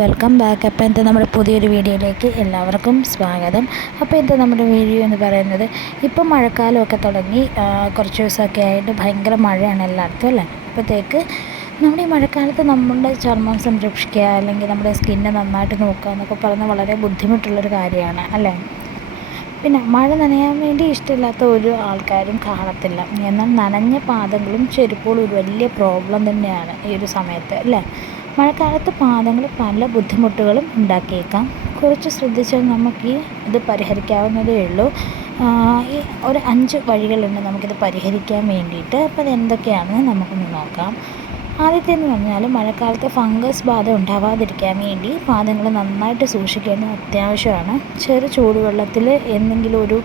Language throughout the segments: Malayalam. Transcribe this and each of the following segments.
Welcome back. അപ്പോൾ എന്താ നമ്മുടെ പുതിയൊരു വീഡിയോയിലേക്ക് എല്ലാവർക്കും സ്വാഗതം. അപ്പോൾ എന്താ നമ്മുടെ വീഡിയോ എന്ന് പറയുന്നത് ഇപ്പം മഴക്കാലമൊക്കെ തുടങ്ങി കുറച്ച് ദിവസമൊക്കെ ആയിട്ട് ഭയങ്കര മഴയാണ് എല്ലായിടത്തും അല്ലേ? അപ്പോഴത്തേക്ക് നമ്മുടെ ഈ മഴക്കാലത്ത് നമ്മുടെ ചർമ്മം സംരക്ഷിക്കുക അല്ലെങ്കിൽ നമ്മുടെ സ്കിന്നെ നന്നായിട്ട് നോക്കുക എന്നൊക്കെ പറയുന്നത് വളരെ ബുദ്ധിമുട്ടുള്ളൊരു കാര്യമാണ് അല്ലേ? പിന്നെ മഴ നനയാൻ വേണ്ടി ഇഷ്ടമില്ലാത്ത ഒരു ആൾക്കാരും കാണത്തില്ല. എന്നാൽ നനഞ്ഞ പാദങ്ങളും ചെരുപ്പുകളും ഒരു വലിയ പ്രോബ്ലം തന്നെയാണ് ഈ ഒരു സമയത്ത് അല്ലേ? മഴക്കാലത്ത് പാദങ്ങൾ പല ബുദ്ധിമുട്ടുകളും ഉണ്ടാക്കിയേക്കാം. കുറച്ച് ശ്രദ്ധിച്ചാൽ നമുക്ക് ഇത് പരിഹരിക്കാവുന്നതേ ഉള്ളൂ. ഈ ഒരു അഞ്ച് വഴികളുണ്ട് നമുക്കിത് പരിഹരിക്കാൻ വേണ്ടിയിട്ട്. അപ്പോൾ അത് എന്തൊക്കെയാണെന്ന് നമുക്കൊന്ന് നോക്കാം. ആദ്യത്തെ എന്ന് പറഞ്ഞാൽ മഴക്കാലത്ത് ഫംഗസ് ബാധ ഉണ്ടാവാതിരിക്കാൻ വേണ്ടി പാദങ്ങൾ നന്നായിട്ട് സൂക്ഷിക്കേണ്ടത് അത്യാവശ്യമാണ്. ചെറു ചൂടുവെള്ളത്തിൽ എന്തെങ്കിലും ഒരു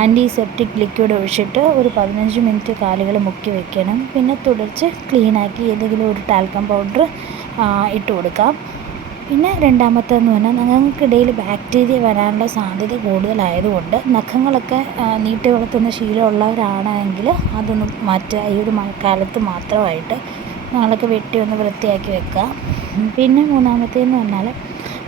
ആന്റിസെപ്റ്റിക് ലിക്വിഡ് ഒഴിച്ചിട്ട് ഒരു പതിനഞ്ച് മിനിറ്റ് കാലുകൾ മുക്കി വെക്കണം. പിന്നെ തുടച്ച് ക്ലീനാക്കി ഏതെങ്കിലും ഒരു ടാൽക്കം പൗഡർ ഇട്ട് കൊടുക്കാം. പിന്നെ രണ്ടാമത്തേന്ന് പറഞ്ഞാൽ നഖങ്ങൾക്കിടയിൽ ബാക്ടീരിയ വരാനുള്ള സാധ്യത കൂടുതലായതുകൊണ്ട് നഖങ്ങളൊക്കെ നീട്ടി വളർത്തുന്ന ശീലമുള്ളവരാണെങ്കിൽ അതൊന്ന് മാറ്റുക. ഈ ഒരു മഴക്കാലത്ത് മാത്രമായിട്ട് നഖങ്ങളൊക്കെ വെട്ടി ഒന്ന് വൃത്തിയാക്കി വെക്കുക. പിന്നെ മൂന്നാമത്തേന്ന് പറഞ്ഞാൽ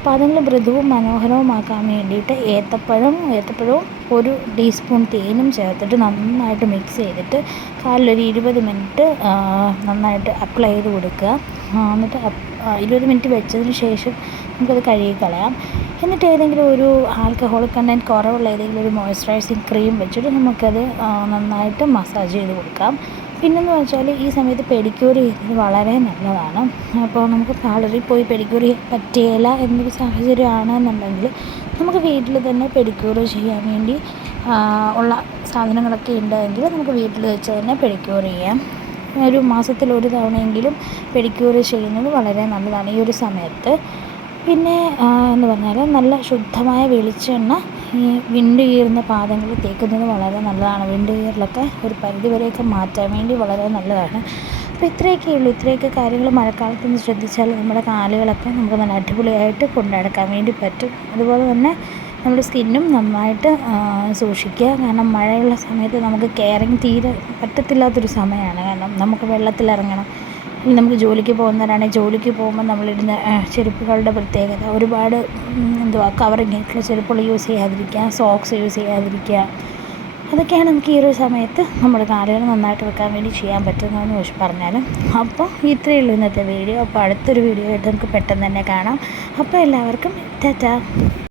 പാദങ്ങൾ മൃദുവും മനോഹരവുമാക്കാൻ വേണ്ടിയിട്ട് ഏത്തപ്പഴം ഏത്തപ്പഴവും ഒരു ടീസ്പൂൺ തേനും ചേർത്തിട്ട് നന്നായിട്ട് മിക്സ് ചെയ്തിട്ട് കാലിലൊരു ഇരുപത് മിനിറ്റ് നന്നായിട്ട് അപ്ലൈ ചെയ്ത് കൊടുക്കുക. എന്നിട്ട് ഇരുപത് മിനിറ്റ് വെച്ചതിന് ശേഷം നമുക്കത് കഴുകി കളയാം. എന്നിട്ട് ഏതെങ്കിലും ഒരു ആൽക്കഹോൾ കണ്ടന്റ് കുറവുള്ള ഏതെങ്കിലും ഒരു മോയ്സ്ചറൈസിങ് ക്രീം വെച്ചിട്ട് നമുക്കത് നന്നായിട്ട് മസാജ് ചെയ്ത് കൊടുക്കാം. പിന്നെന്ന് വെച്ചാൽ ഈ സമയത്ത് പെഡിക്യൂർ ചെയ്യുന്നത് വളരെ നല്ലതാണ്. അപ്പോൾ നമുക്ക് പാർലറിൽ പോയി പെഡിക്യൂർ പറ്റിയില്ല എന്നൊരു സാഹചര്യമാണെന്നുണ്ടെങ്കിൽ നമുക്ക് വീട്ടിൽ തന്നെ പെഡിക്യൂർ ചെയ്യാൻ വേണ്ടി ഉള്ള സാധനങ്ങളൊക്കെ ഉണ്ടെങ്കിൽ നമുക്ക് വീട്ടിൽ വെച്ച് തന്നെ പെഡിക്യൂർ ചെയ്യാം. ഒരു മാസത്തിൽ ഒരു തവണയെങ്കിലും പെഡിക്യൂർ ചെയ്യുന്നത് വളരെ നല്ലതാണ് ഈ ഒരു സമയത്ത്. പിന്നെ എന്ന് പറഞ്ഞാൽ നല്ല ശുദ്ധമായ വെളിച്ചെണ്ണ ഈ വിണ്ട് കീറുന്ന പാദങ്ങൾ തേക്കുന്നത് വളരെ നല്ലതാണ്. വിണ്ട് കീറലൊക്കെ ഒരു പരിധി വരെയൊക്കെ മാറ്റാൻ വേണ്ടി വളരെ നല്ലതാണ്. അപ്പോൾ ഇത്രയൊക്കെ ഉള്ളൂ. ഇത്രയൊക്കെ കാര്യങ്ങൾ മഴക്കാലത്ത് നിന്ന് ശ്രദ്ധിച്ചാൽ നമ്മുടെ കാലുകളൊക്കെ നമുക്ക് നല്ല അടിപൊളിയായിട്ട് കൊണ്ടുനടക്കാൻ വേണ്ടി പറ്റും. അതുപോലെ തന്നെ നമ്മുടെ സ്കിന്നും നന്നായിട്ട് സൂക്ഷിക്കുക. കാരണം മഴയുള്ള സമയത്ത് നമുക്ക് കെയറിങ് തീരെ പറ്റത്തില്ലാത്തൊരു സമയമാണ്. കാരണം നമുക്ക് വെള്ളത്തിലിറങ്ങണം. നമുക്ക് ജോലിക്ക് പോകുന്നവരാണെങ്കിൽ ജോലിക്ക് പോകുമ്പോൾ നമ്മളിടുന്ന ചെരുപ്പുകളുടെ പ്രത്യേകത. ഒരുപാട് എന്തുവാ കവറിങ് ആയിട്ടുള്ള ചെരുപ്പുകൾ യൂസ് ചെയ്യാതിരിക്കുക സോക്സ് യൂസ് ചെയ്യാതിരിക്കുക. അതൊക്കെയാണ് നമുക്ക് ഈ ഒരു സമയത്ത് നമ്മുടെ കാലുകൾ നന്നായിട്ട് വെക്കാൻ വേണ്ടി ചെയ്യാൻ പറ്റുന്നതെന്ന് ചോദിച്ച് പറഞ്ഞാൽ അപ്പോൾ ഇത്രയേ ഉള്ളൂ ഇന്നത്തെ വീഡിയോ അപ്പോൾ അടുത്തൊരു വീഡിയോ ആയിട്ട് നമുക്ക് പെട്ടെന്ന് തന്നെ കാണാം. അപ്പോൾ എല്ലാവർക്കും ടാറ്റാ.